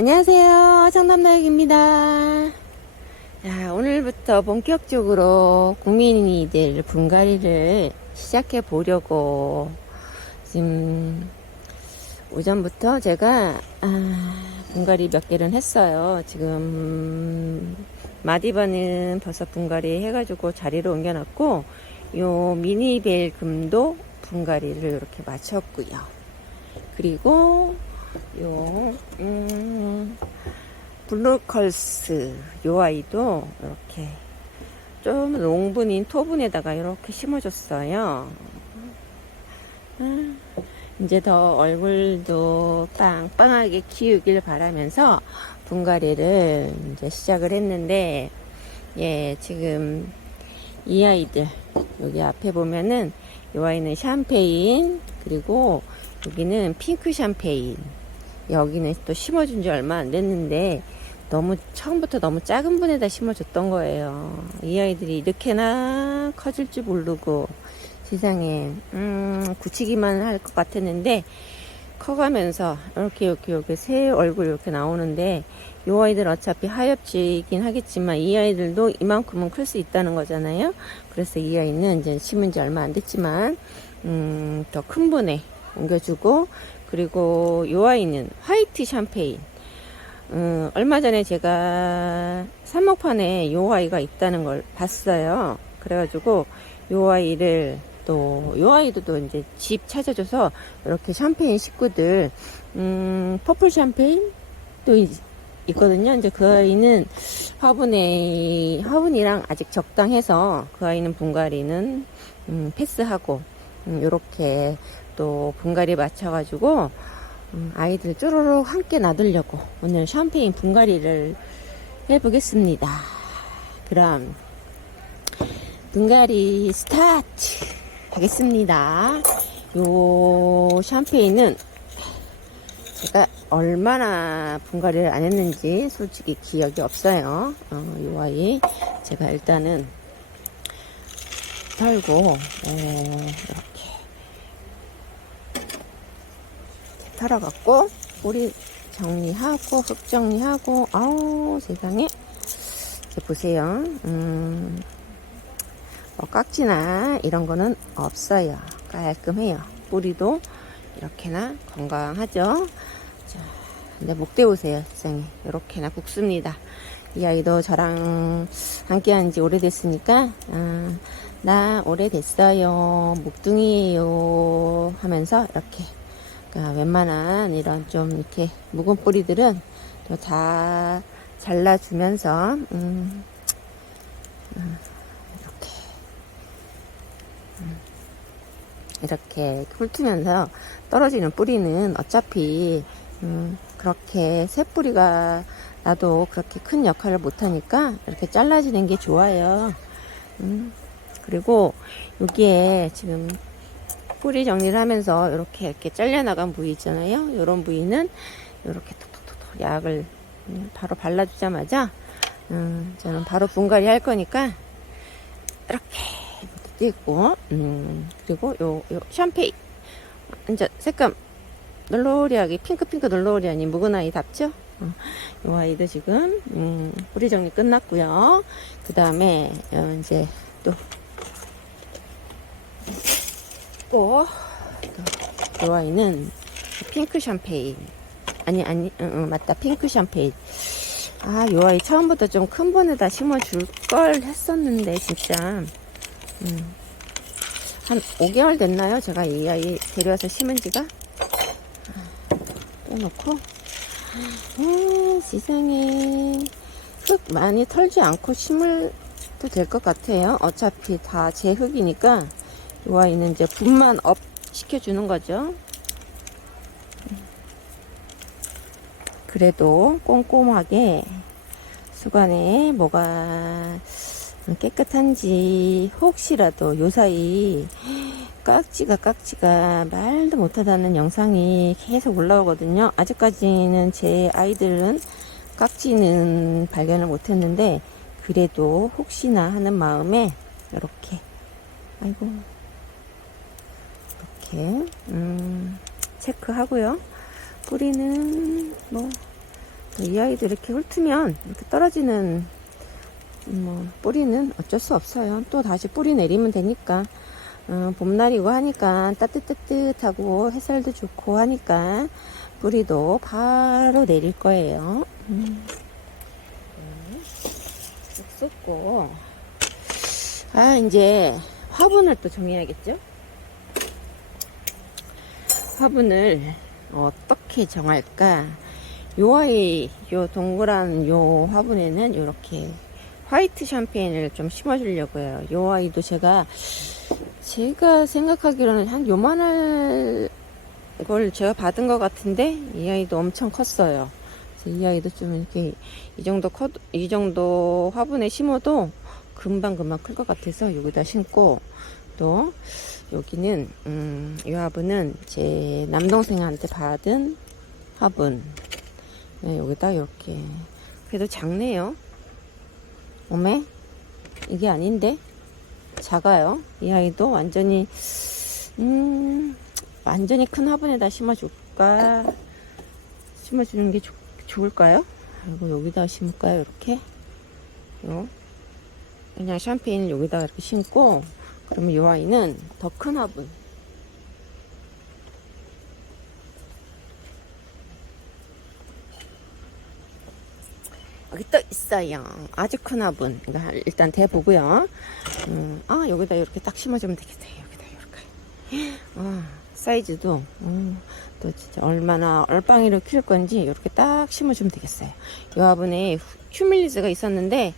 안녕하세요. 청남나역입니다. 자, 오늘부터 본격적으로 국민이들 분갈이를 시작해 보려고 지금 오전부터 제가 아, 분갈이 몇 개를 했어요. 지금 마디바는 벌써 분갈이 해가지고 자리로 옮겨놨고 요 미니벨 금도 분갈이를 이렇게 마쳤고요. 그리고 요, 음, 블루컬스, 요 아이도 이렇게 좀 롱분인 토분에다가 이렇게 심어줬어요. 아, 이제 더 얼굴도 빵빵하게 키우길 바라면서 분갈이를 이제 시작을 했는데, 예, 지금 이 아이들, 여기 앞에 보면은 이 아이는 샴페인, 그리고 여기는 핑크 샴페인. 여기는 또 심어준 지 얼마 안 됐는데 너무 처음부터 너무 작은 분에다 심어줬던 거예요. 이 아이들이 이렇게나 커질 줄 모르고 세상에 음, 굳히기만 할 것 같았는데 커가면서 이렇게 이렇게 이렇게 새 얼굴 이렇게 나오는데 이 아이들 어차피 하엽지긴 하겠지만 이 아이들도 이만큼은 클 수 있다는 거잖아요. 그래서 이 아이는 이제 심은 지 얼마 안 됐지만 음, 더 큰 분에 옮겨주고 그리고 요 아이는 화이트 샴페인. 음, 얼마 전에 제가 삼목판에 요 아이가 있다는 걸 봤어요. 그래가지고 요 아이를 또 요 아이도 또 이제 집 찾아줘서 이렇게 샴페인 식구들 음, 퍼플 샴페인 또 있, 있거든요. 이제 그 아이는 화분에 화분이랑 아직 적당해서 그 아이는 분갈이는 음, 패스하고 음, 요렇게 또 분갈이 맞춰가지고 음, 아이들 쪼로록 함께 놔두려고 오늘 샴페인 분갈이를 해보겠습니다. 그럼 분갈이 스타트 하겠습니다. 요 샴페인은 제가 얼마나 분갈이를 안 했는지 솔직히 기억이 없어요. 어, 요 아이 제가 일단은 털고 어, 이렇게 털어갖고 뿌리 정리하고 흙 정리하고 아우 세상에. 보세요. 음, 뭐 깍지나 이런 거는 없어요. 깔끔해요. 뿌리도 이렇게나 건강하죠? 자 근데 목대 보세요 세상에. 이렇게나 굵습니다. 이 아이도 저랑 함께 한 지 오래됐으니까 아, 나 오래됐어요. 목둥이에요. 하면서 이렇게 그러니까 웬만한 이런 좀 이렇게 묵은 뿌리들은 또 다 잘라주면서 음, 음, 이렇게 음, 이렇게 훑으면서 떨어지는 뿌리는 어차피 음, 그렇게 새 뿌리가 나도 그렇게 큰 역할을 못하니까 이렇게 잘라지는 게 좋아요. 음, 그리고 여기에 지금 뿌리 정리를 하면서 이렇게 이렇게 잘려나간 부위 있잖아요. 이런 부위는 이렇게 톡톡톡톡 약을 바로 발라주자마자 음, 저는 바로 분갈이 할 거니까 이렇게 띄고 음, 그리고 요, 요 샴페인 이제 색감 널로리하게 핑크핑크 널로리하니 묵은 아이답죠? 어, 요 아이도 지금 음, 뿌리 정리 끝났고요. 그 다음에 어, 이제 또 또, 이 아이는 핑크 샴페인. 아니, 아니, 응, 응, 맞다. 핑크 샴페인. 아, 이 아이 처음부터 좀큰 번에다 심어줄 걸 했었는데, 진짜. 음. 한 5개월 됐나요? 제가 이 아이 데려와서 심은 지가? 또 놓고. 아, 세상에. 흙 많이 털지 않고 심을 도 될 것 같아요. 어차피 다 제 흙이니까. 이 아이는 이제 분만 업 시켜주는 거죠. 그래도 꼼꼼하게 수관에 뭐가 깨끗한지 혹시라도 요 사이 깍지가 깍지가 말도 못하다는 영상이 계속 올라오거든요. 아직까지는 제 아이들은 깍지는 발견을 못했는데 그래도 혹시나 하는 마음에 이렇게 아이고 이렇게 음, 체크하고요. 뿌리는 뭐 이 아이도 이렇게 훑으면 이렇게 떨어지는 뭐 뿌리는 어쩔 수 없어요. 또 다시 뿌리 내리면 되니까. 어, 봄날이고 하니까 따뜻따뜻하고 햇살도 좋고 하니까 뿌리도 바로 내릴 거예요. 음. 음, 쑥 쏟고 아 이제 화분을 또 정해야겠죠? 화분을 어떻게 정할까? 요 아이 요 동그란 요 화분에는 이렇게 화이트 샴페인을 좀 심어 주려고요. 요 아이도 제가 제가 생각하기로는 한 요만할 걸 제가 받은 것 같은데 이 아이도 엄청 컸어요. 이 아이도 좀 이렇게 이 정도 커, 이 정도 화분에 심어도 금방 금방 클 것 같아서 여기다 심고 또 여기는 음, 이 화분은 제 남동생한테 받은 화분 네, 여기다 이렇게 그래도 작네요. 어메 이게 아닌데 작아요. 이 아이도 완전히 음 완전히 큰 화분에다 심어줄까 심어주는 게 좋, 좋을까요? 그리고 여기다 심을까요? 이렇게 요 그냥 샴페인을 여기다가 이렇게 심고 그러면 이 아이는 더 큰 화분 여기 또 있어요. 아주 큰 화분. 이거 일단 대보고요. 음, 아, 여기다 이렇게 딱 심어주면 되겠어요. 여기다 이렇게. 아, 사이즈도, 음, 또 진짜 얼마나 얼빵이로 키울 건지 이렇게 딱 심어주면 되겠어요. 이 화분에 휴밀리즈가 있었는데,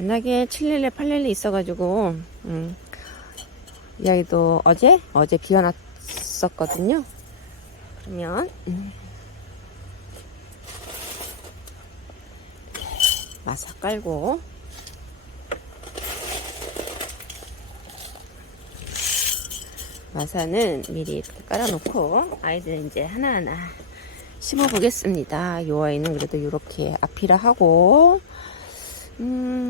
워낙에 7렐레, 8렐레 있어가지고, 음, 이 아이도 어제? 어제 비워놨었거든요. 그러면, 음, 마사 깔고 마사는 미리 깔아놓고 아이들 이제 하나하나 심어 보겠습니다. 이 아이는 그래도 이렇게 앞이라 하고 음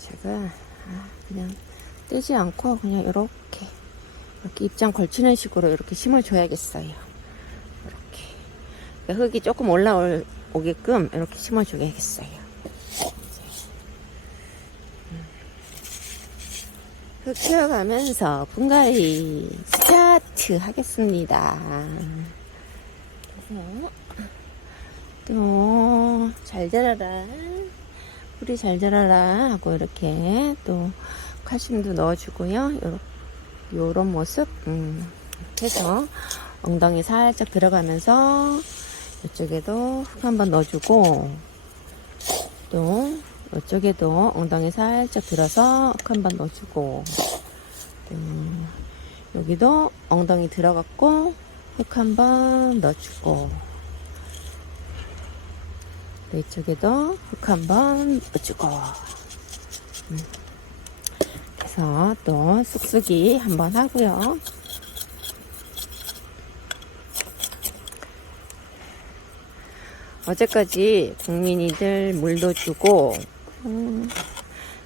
제가 아, 그냥 떼지 않고 그냥 이렇게 이렇게 입장 걸치는 식으로 이렇게 심어줘야겠어요. 이렇게 그러니까 흙이 조금 올라오게끔 이렇게 심어주겠어요. 흙 키워가면서 분갈이 스타트 하겠습니다. 그래서 또잘 자라라 뿌리 잘 자라라 하고 이렇게 또 칼슘도 넣어주고요. 요런, 요런 모습 음, 이렇게 해서 엉덩이 살짝 들어가면서 이쪽에도 흙 한번 넣어주고 또 이쪽에도 엉덩이 살짝 들어서 흙 한번 넣어주고 음, 여기도 엉덩이 들어갔고 흙 한번 넣어주고 또 이쪽에도 흙 한번 넣어주고 음. 그래서 또 쑥쑥이 한번 하고요 어제까지 국민이들 물도 주고 음,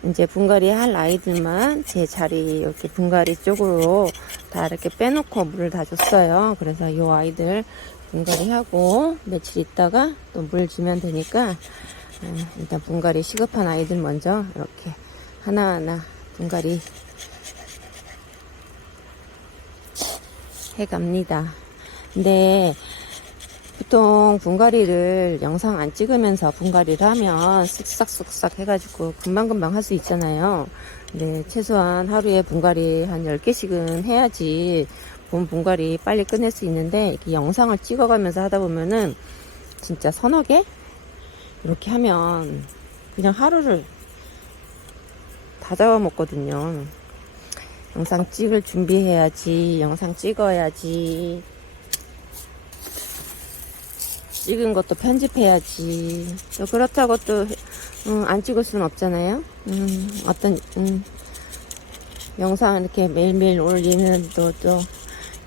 이제 분갈이 할 아이들만 제 자리 이렇게 분갈이 쪽으로 다 이렇게 빼놓고 물을 다 줬어요. 그래서 이 아이들 분갈이 하고 며칠 있다가 또 물 주면 되니까 음, 일단 분갈이 시급한 아이들 먼저 이렇게 하나하나 분갈이 해갑니다. 근데 보통 분갈이를 영상 안 찍으면서 분갈이를 하면 쓱싹쓱싹 해가지고 금방금방 할 수 있잖아요. 근데 최소한 하루에 분갈이 한 10개씩은 해야지 본 분갈이 빨리 끝낼 수 있는데 이렇게 영상을 찍어가면서 하다 보면은 진짜 서너 개? 이렇게 하면 그냥 하루를 다 잡아먹거든요. 영상 찍을 준비해야지, 영상 찍어야지, 찍은 것도 편집해야지. 또 그렇다고 또, 음, 안 찍을 수는 없잖아요. 음, 어떤, 음, 영상 이렇게 매일매일 올리는 또, 또,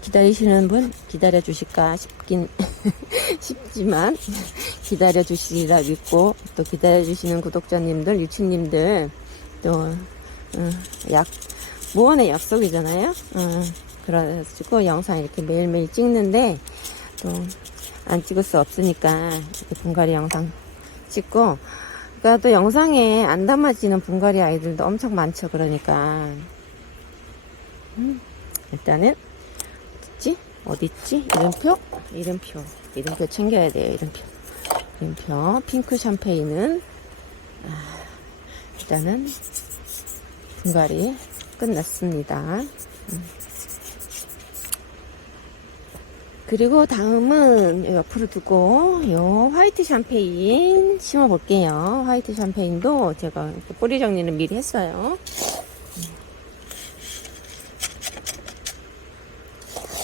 기다리시는 분 기다려 주실까 싶긴 싶지만 기다려 주시리라 믿고 또 기다려 주시는 구독자님들, 유치님들 또, 음, 약, 무언의 약속이잖아요. 음, 그래가지고 영상 이렇게 매일매일 찍는데 또 안 찍을 수 없으니까 이렇게 분갈이 영상 찍고 그러니까 또 영상에 안 담아지는 분갈이 아이들도 엄청 많죠 그러니까 음, 일단은 어딨지? 어딨지? 이름표? 이름표 이름표 챙겨야 돼요 이름표 이름표 핑크 샴페인은 아, 일단은 분갈이 끝났습니다 음. 그리고 다음은 요 옆으로 두고 요 화이트 샴페인 심어 볼게요. 화이트 샴페인도 제가 뿌리 정리를 미리 했어요.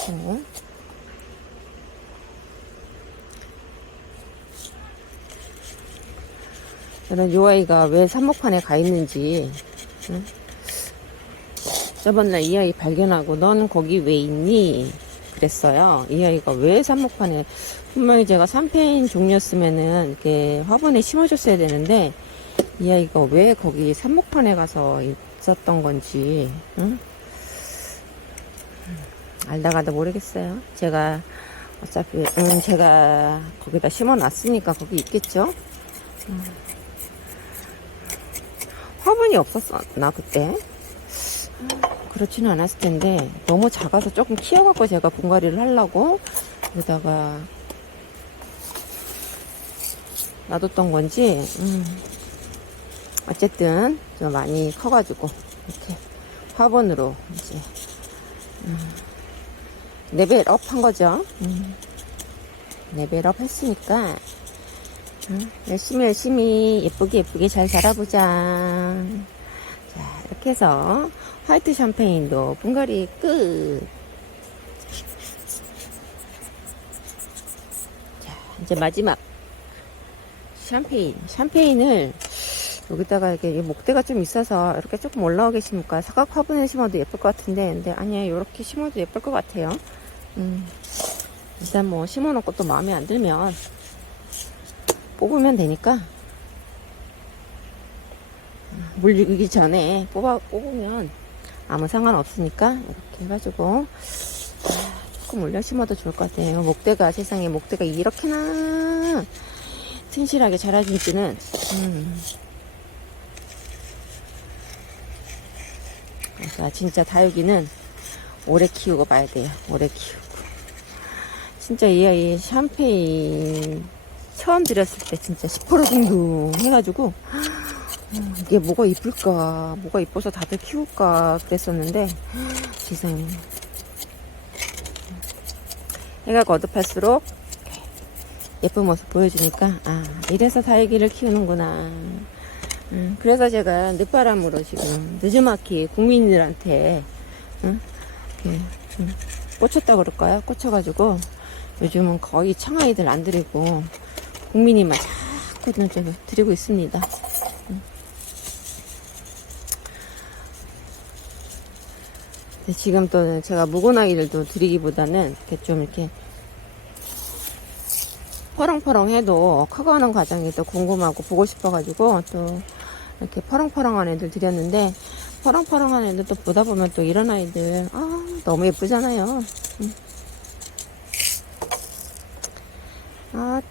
어. 저는 요 아이가 왜 삽목판에 가 있는지 응? 저번날 이 아이 발견하고 너는 거기 왜 있니? 그랬어요. 이 아이가 왜 삽목판에 분명히 제가 3페인 종류였으면은 이렇게 화분에 심어줬어야 되는데 이 아이가 왜 거기 삽목판에 가서 있었던 건지 응? 알다가도 모르겠어요. 제가 어차피 음, 제가 거기다 심어놨으니까 거기 있겠죠. 음. 화분이 없었나 그때? 그렇지는 않았을 텐데 너무 작아서 조금 키워갖고 제가 분갈이를 하려고 여기다가 놔뒀던 건지 음. 어쨌든 좀 많이 커가지고 이렇게 화분으로 이제 음. 레벨업 한 거죠 음. 레벨업 했으니까 음. 열심히 열심히 예쁘게 예쁘게 잘 자라보자 자 이렇게 해서 화이트 샴페인도 분갈이 끝. 자, 이제 마지막 샴페인. 샴페인을 여기다가 이렇게 목대가 좀 있어서 이렇게 조금 올라오게 심을까? 사각 화분에 심어도 예쁠 것 같은데, 근데 아니야, 이렇게 심어도 예쁠 것 같아요. 음, 일단 뭐 심어놓고 또 마음에 안 들면 뽑으면 되니까 물 죽이기 전에 뽑아, 뽑으면 아무 상관 없으니까 이렇게 해가지고 아, 조금 올려 심어도 좋을 것 같아요. 목대가 세상에 목대가 이렇게나 튼실하게 자라진지는 음. 그러니까 진짜 다육이는 오래 키우고 봐야 돼요. 오래 키우고 진짜 이 아이 샴페인 처음 들였을 때 진짜 시퍼러둥둥 해가지고 음, 이게 뭐가 이쁠까 뭐가 이뻐서 다들 키울까 그랬었는데 세상에 해가 거듭할수록 예쁜 모습 보여주니까 아 이래서 다육이를 키우는구나. 음, 그래서 제가 늦바람으로 지금 늦지막히 국민들한테 음, 이렇게 좀 꽂혔다 그럴까요? 꽂혀가지고 요즘은 거의 청아이들 안 드리고 국민이만 자꾸 좀 드리고 있습니다 지금 또 제가 아이들도 드리기보다는 이렇게 좀 이렇게 퍼렁퍼렁 해도 커가는 과정이 또 궁금하고 보고 싶어가지고 또 이렇게 퍼렁퍼렁한 애들 드렸는데 퍼렁퍼렁한 애들 또 보다 보면 또 이런 아이들 아 너무 예쁘잖아요 음. 아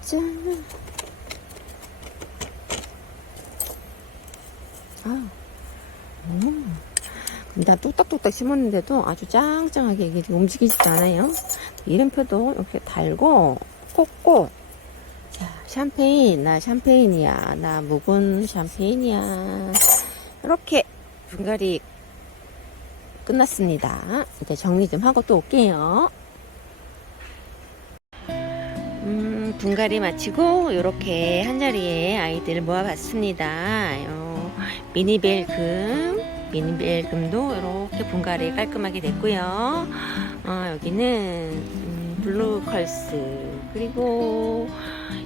짠. 아, 음. 나 뚝딱뚝딱 심었는데도 아주 짱짱하게 이게 움직이지도 않아요. 이름표도 이렇게 달고 꽂고 자, 샴페인 나 샴페인이야 나 묵은 샴페인이야 이렇게 분갈이 끝났습니다. 이제 정리 좀 하고 또 올게요. 음, 분갈이 마치고 이렇게 한 자리에 아이들을 모아봤습니다. 요 미니벨금 미니벨금도 이렇게 분갈이 깔끔하게 됐고요. 어, 여기는 음, 블루컬스 그리고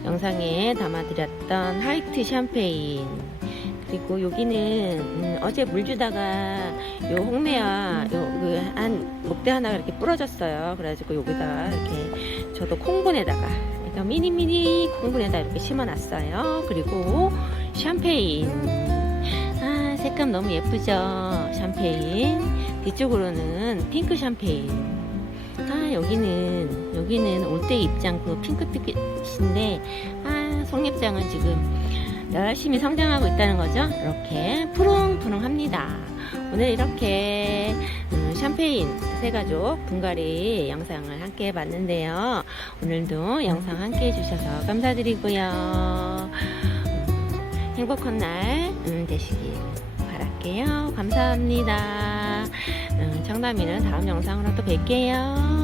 영상에 담아드렸던 화이트 샴페인 그리고 여기는 음, 어제 물 주다가 요 홍매화 요한 목대 하나가 이렇게 부러졌어요. 그래가지고 여기다가 이렇게 저도 콩분에다가 미니미니 콩분에다 이렇게 심어놨어요. 그리고 샴페인 아 색감 너무 예쁘죠 샴페인 뒤쪽으로는 핑크 샴페인. 아, 여기는, 여기는 올때 입지 않고 핑크빛인데, 아, 속립장은 지금 열심히 성장하고 있다는 거죠. 이렇게 푸릉푸릉합니다. 오늘 이렇게 음, 샴페인 세 가족 분갈이 영상을 함께 봤는데요. 오늘도 영상 함께 해주셔서 감사드리고요. 음, 행복한 날 음, 되시길 바랄게요. 감사합니다. 음, 정남이는 다음 영상으로 또 뵐게요.